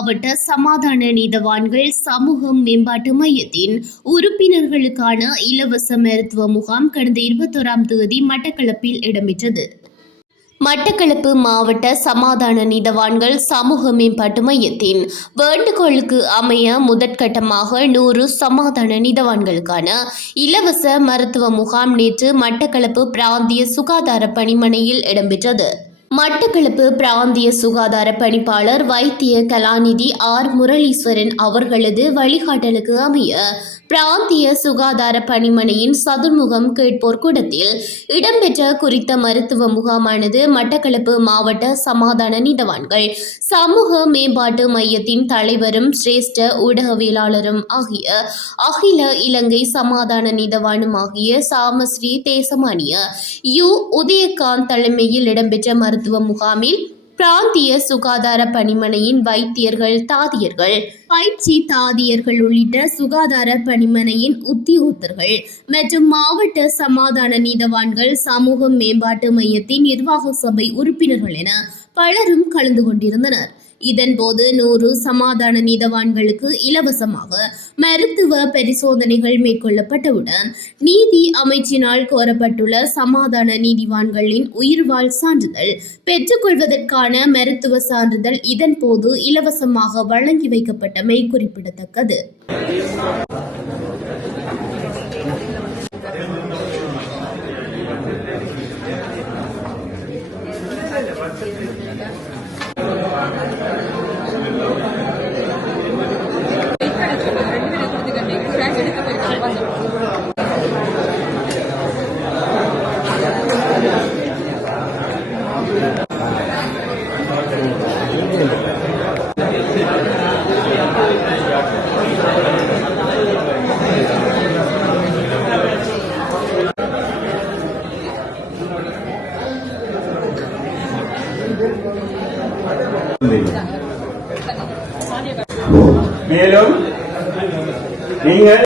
மாவட்ட சமாதான நீதவான்கள் சமூக மேம்பாட்டு மையத்தின் உறுப்பினர்களுக்கான இலவச மருத்துவ முகாம் கடந்த 21ஆம் தேதி மட்டக்களப்பில் இடம்பெற்றது. மட்டக்களப்பு மாவட்ட சமாதான நீதவான்கள் சமூக மேம்பாட்டு மையத்தின் வேண்டுகோளுக்கு அமைய முதற்கட்டமாக 100 சமாதான நீதவான்களுக்கான இலவச மருத்துவ முகாம் நேற்று மட்டக்களப்பு பிராந்திய சுகாதார பணிமனையில் இடம்பெற்றது. மட்டக்களப்பு பிராந்திய சுகாதார பணிப்பாளர் வைத்திய கலாநிதி ஆர் முரளீஸ்வரன் அவர்களது வழிகாட்டலுக்கு அமைய பிராந்திய சுகாதார பணிமனையின் சதுர்முகம் கேட்போர் கூடத்தில் இடம்பெற்ற குறித்த மருத்துவ முகாமானது மட்டக்களப்பு மாவட்ட சமாதான நீதவான்கள் சமூக மேம்பாட்டு மையத்தின் தலைவரும் சிரேஷ்ட ஊடகவியலாளரும் ஆகிய அகில இலங்கை சமாதான நீதவானும் ஆகிய சாமஸ்ரீ தேசமானிய யு உதயகாந்த் தலைமையில் இடம்பெற்ற மருத்துவ முகாமில் பிராந்திய சுகாதார பணிமனையின் வைத்தியர்கள், தாதியர்கள், பயிற்சி தாதியர்கள் உள்ளிட்ட சுகாதார பணிமனையின் உத்தியோகத்தர்கள் மற்றும் மாவட்ட சமாதான நீதவான்கள் சமூக மேம்பாட்டு மையத்தின் நிர்வாக சபை உறுப்பினர்கள் என பலரும் கலந்து கொண்டிருந்தனர். இதன்போது 100 சமாதான நீதவான்களுக்கு இலவசமாக மருத்துவ பரிசோதனைகள் மேற்கொள்ளப்பட்டவுடன் நீதி அமைச்சினால் கோரப்பட்டுள்ள சமாதான நீதிவான்களின் உயிர்வாழ் சான்றிதழ் பெற்றுக்கொள்வதற்கான மருத்துவ சான்றிதழ் இதன்போது இலவசமாக வழங்கி வைக்கப்பட்டமை குறிப்பிடத்தக்கது. மேலும் நீங்கள்